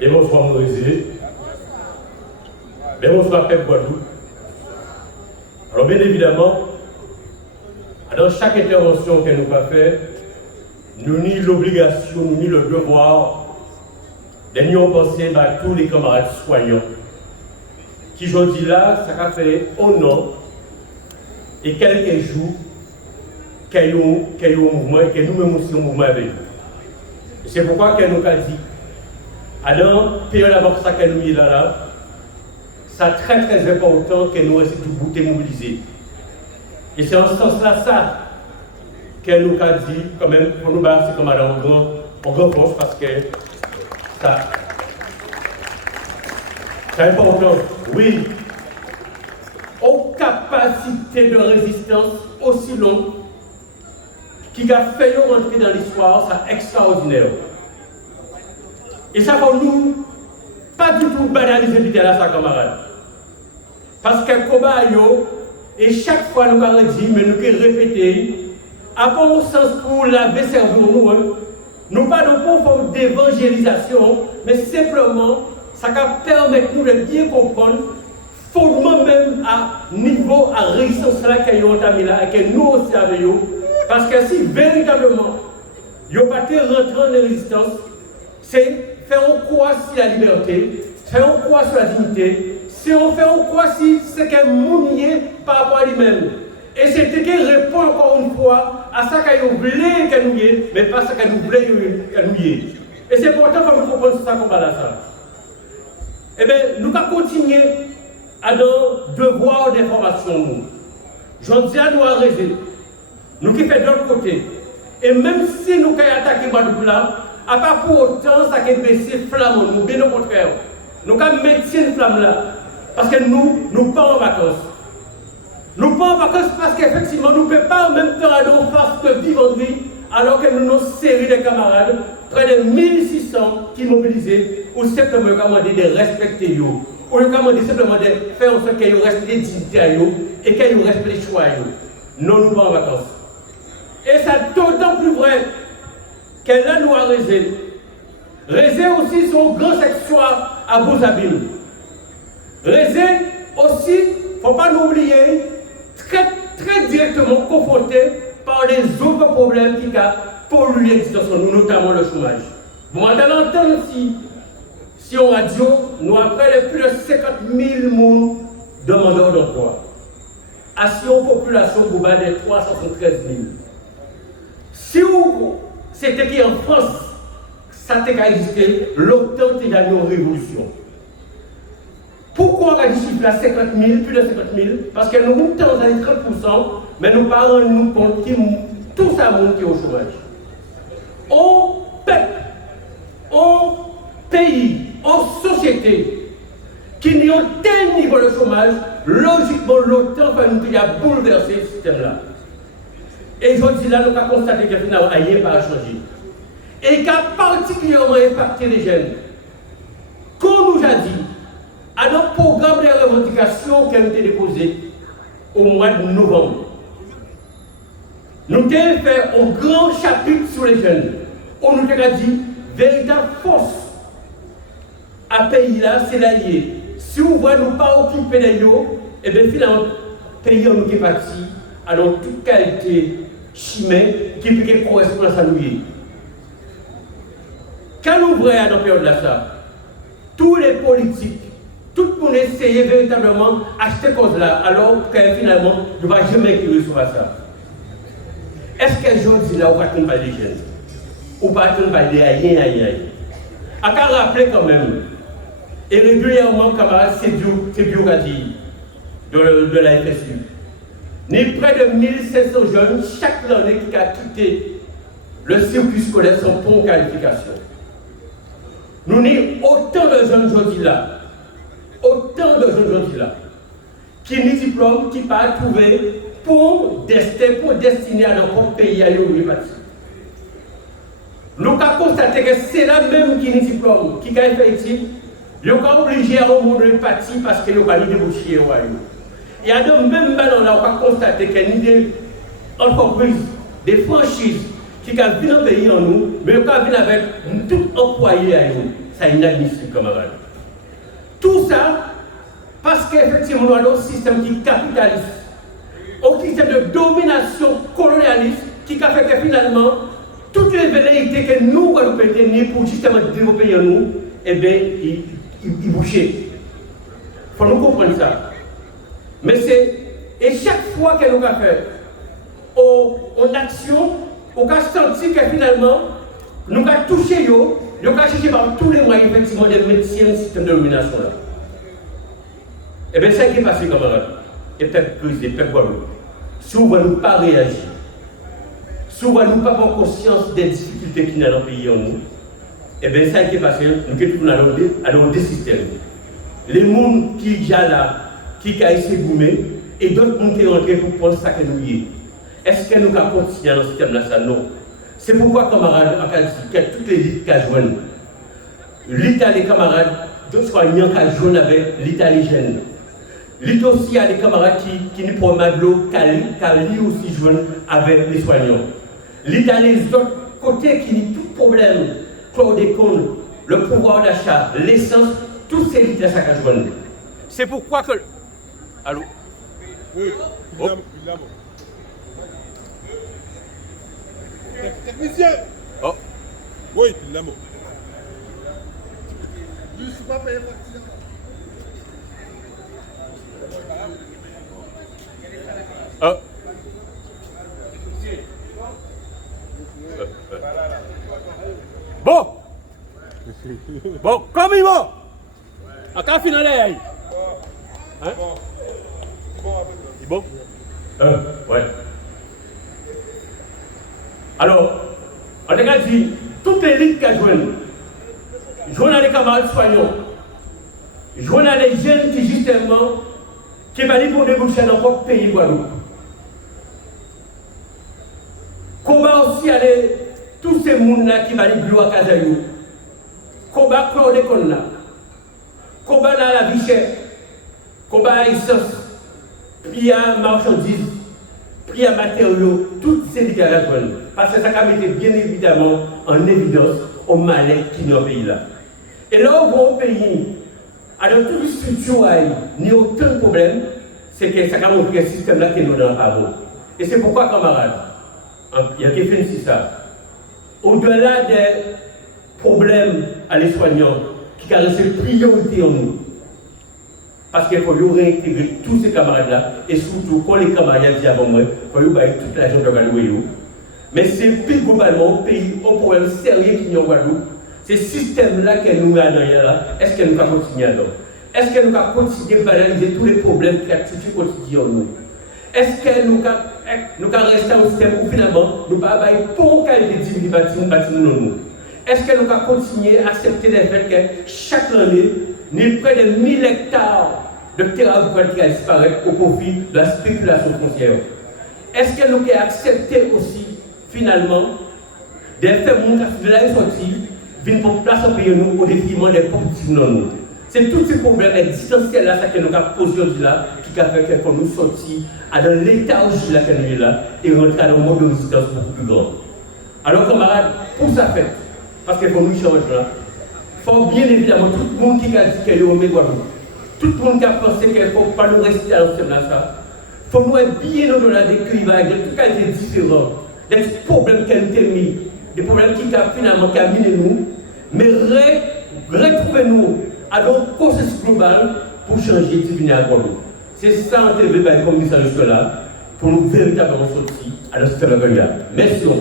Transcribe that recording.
Et bonsoir Moïse. Et bonsoir Pep Guadeloupe. Alors bien évidemment, dans chaque intervention que nous avons faite, nous ni l'obligation, nous ni le devoir de nous penser à tous les camarades soignants qui aujourd'hui là, ça a fait un an et quelques jours qu'il y a un mouvement et que nous-mêmes aussi un mouvement avec nous. C'est pourquoi que nous avons dit, alors, période avant ça que nous sommes là, c'est très très important que nous restions tout mobilisés. Et c'est en ce sens-là, ça, que nous avons dit, quand même, pour nous battre, c'est comme en grand force, parce que ça, c'est important. Oui, aux capacités de résistance aussi longues, qui a fait rentrer dans l'histoire, c'est extraordinaire. Et ça, pour nous, pas du tout banaliser l'idée là, ça, camarades. Parce que combat, et chaque fois nous avons dit, mais nous avons répété, à bon sens pour laver cerveau, nous pas de forme d'évangélisation, mais simplement, ça permet nous de bien comprendre, fondement même à niveau, à résistance là qu'il y a entamé là, et que nous aussi avons, parce que si véritablement, il n'y a pas de rentrant de résistance, c'est faire quoi si la liberté, faire quoi sur la dignité, si on fait quoi si c'est qu'un mounier par rapport à lui-même. Et c'est qu'il répond encore une fois à ça qu'il voulait qu'elle nous y ait, mais pas ça qu'elle nous voulait qu'elle nous y ait. Et c'est pourtant qu'il faut comprendre ça qu'on va là ça. Eh bien, nous allons continuer à nos devoirs d'information. J'en dis à nous arrêter. Nous qui faisons de l'autre côté. Et même si nous avons attaqué Guadeloupe là, à part pour autant, ça qui baissé flamme, nous, bien au contraire. Nous avons mettre une flamme là. Parce que nous ne pas en vacances. Nous pas en vacances parce qu'effectivement, nous ne pouvons pas en même temps aller en face de vivandrie, alors que nous avons une série de camarades, près de 1600 qui mobilisés, ou simplement demander de respecter eux. Ou demander simplement de faire en sorte qu'ils respectent les dignités et qu'ils respectent les choix. Non, nous ne pas en vacances. Et c'est d'autant plus vrai qu'elle a nous a raisé. Raisé aussi son grand sexual à Bouzabine. Raisé aussi, il ne faut pas l'oublier, très directement confronté par les autres problèmes qui polluent l'existence, notamment le chômage. Vous m'entendez entendre si on radio, nous après plus de 50 000 demandeurs d'emploi. À si on population globale de 373 000. Si c'était qu'en France, ça n'a existé, longtemps il y a eu une révolution. Pourquoi on a dit chiffre à 50 000, plus de 50 000? Parce que nous montons à 30%, mais nous ne parlons nous compte que tout ça monte qui est au chômage. Au peuple, au pays, aux sociétés qui n'ont tel niveau de chômage, logiquement l'OTAN va nous bouleverser ce système-là. Et je dis là, nous avons constaté que finalement rien n'a pas changé. Et qui a particulièrement impacté les jeunes. Comme nous a dit, à notre programme de revendication qui a été déposé au mois de novembre, nous avons fait un grand chapitre sur les jeunes, où nous avons dit, véritable force à pays là, c'est l'allié. Si on voit nous pas occuper les lieux, et bien finalement, le pays nous est parti, alors toute qualité chimée qui peut correspondre à sa nouille. Quand nous voyons dans la période de ça, tous les politiques, tout le monde essayait véritablement d'acheter cause là, alors que finalement, nous ne va jamais écrire sur ça. Est-ce que je dis là, on va parler des jeunes? Ou pas parler des aïe? À qu'à rappeler quand même, et régulièrement, camarades, c'est Bio Gadi de la FSU. Ni près de 1500 jeunes chaque année qui a quitté le circuit scolaire sans bon qualification. Nous avons autant de jeunes aujourd'hui là, qui n'ont diplôme, qui n'ont pas trouvé pour destiner à notre pays à l'université. Nous avons constaté que c'est là même qui n'a diplôme, qui a fait ici, ils sont obligés à remonter le parti parce qu'ils n'ont pas de débouché. Il y a de même maintenant, on a constaté qu'il y a des entreprises, des franchises qui ont vu dans le pays en nous, mais qui ont vu avec tout employé à nous. c'est inadmissible, camarades. Tout ça, parce qu'effectivement, nous avons un système qui est capitaliste, un système de domination colonialiste qui a fait que finalement, toutes les velléités que nous avons tenir pour justement développer nous, eh bien, ils bouchaient. Il faut nous comprendre ça. Mais c'est, et chaque fois que nous avons fait en action, on a senti que finalement, nous avons touché, nous avons cherché par tous les moyens, effectivement, de mettre un système de domination là. Et bien, ça qui est passé, camarades, et peut-être brisé, peut-être quoi. Souvent, nous pas réagir. Souvent, nous pas avoir conscience des difficultés qui sont dans le pays en nous. Et bien, ça qui est passé, nous allons des systèmes. Les gens qui sont là, qui ont essayé de gommer, et d'autres gens qui sont rentrés pour prendre ça que nous y est. Est-ce que nous allons continuer dans ce système-là? Ça, non. C'est pourquoi, camarades, on a dit que toutes les élites qui ont joué, l'État, les camarades, d'autres soignants qui ont joué avec l'État, les jeunes. L'État aussi a des camarades qui nous promettent de l'eau, qui lui aussi jouent avec les soignants. L'État, les autres côtés qui ont tout problème, chlordécone, le pouvoir d'achat, l'essence, tous ces élites-là, ça a joué. C'est pourquoi que. Allô? Oui, oh. Technicien. Oh. Oui, l'amour. Je ne suis pas payé pour ça. Bon. Bon, comme il va. En cas final, hein? C'est bon? Ouais. Alors, on a dit, toute l'élite qui a joué, joué les camarades soignants, joué les jeunes qui justement, qui vont pour déboucher dans notre pays Guadeloupe. Combat aussi aller tous ces gens-là qui vont gloire à Kazaïou. Combat chlordécone là. Combat dans la vie chère. Combat à essence. Puis à marchandises. Puis à matériaux. Toutes ces déclarations. Parce que ça a mis bien évidemment en évidence au malais qui est dans le pays là. Et là, on voit au pays, avec toutes les structures, il n'y a aucun problème. C'est que ça a montré un système là qui est dans le pavot. Et c'est pourquoi, camarades, il y a quelqu'un qui fait ça. Au-delà des problèmes à les soignants, qui caressent priorité en nous. Parce qu'il faut réintégrer tous ces camarades-là, et surtout, quand les camarades disent avant moi, il faut y toute la gente de Guadeloupe. Mais c'est plus globalement au pays, au problème sérieux qui est en Guadeloupe. Ce système-là que nous avons là, est-ce que nous allons continuer alors? Est-ce que nous allons continuer à banaliser tous les problèmes qui touchent quotidien nous? Est-ce que nous allons rester au système où finalement nous ne pouvons pas pour qualité de bâtiment nous? Est-ce que nous allons continuer à accepter le fait que chaque année, nous avons près de 1000 hectares de terrain qui va disparaître au profit de la spéculation foncière? Est-ce que nous allons accepter aussi finalement de faire de la sortie viennent pour placer en pays nous au détriment des petits nous? C'est tous ces problèmes existentiels là que nous avons posés aujourd'hui là qui a fait qu'il faut nous sortir dans l'état aussi là que nous sommes là et rentrer dans un mode de résistance beaucoup plus grand. Alors camarades, pour ça fait, parce qu'il faut nous changer là, il faut bien évidemment tout le monde qui a dit qu'il y a eu Guadeloupe, tout le monde qui a pensé qu'il ne faut pas nous rester à l'ensemble là ça, il faut nous être bien au-delà des clivages, de tout qualité différent, des problèmes qu'elle a mis, des problèmes qui ont finalement miné nous, mais retrouvez-nous à un processus global pour changer de venir à Guadeloupe. C'est ça en TV par le commissaire jusque-là pour nous véritablement sortir à la système de. Merci, on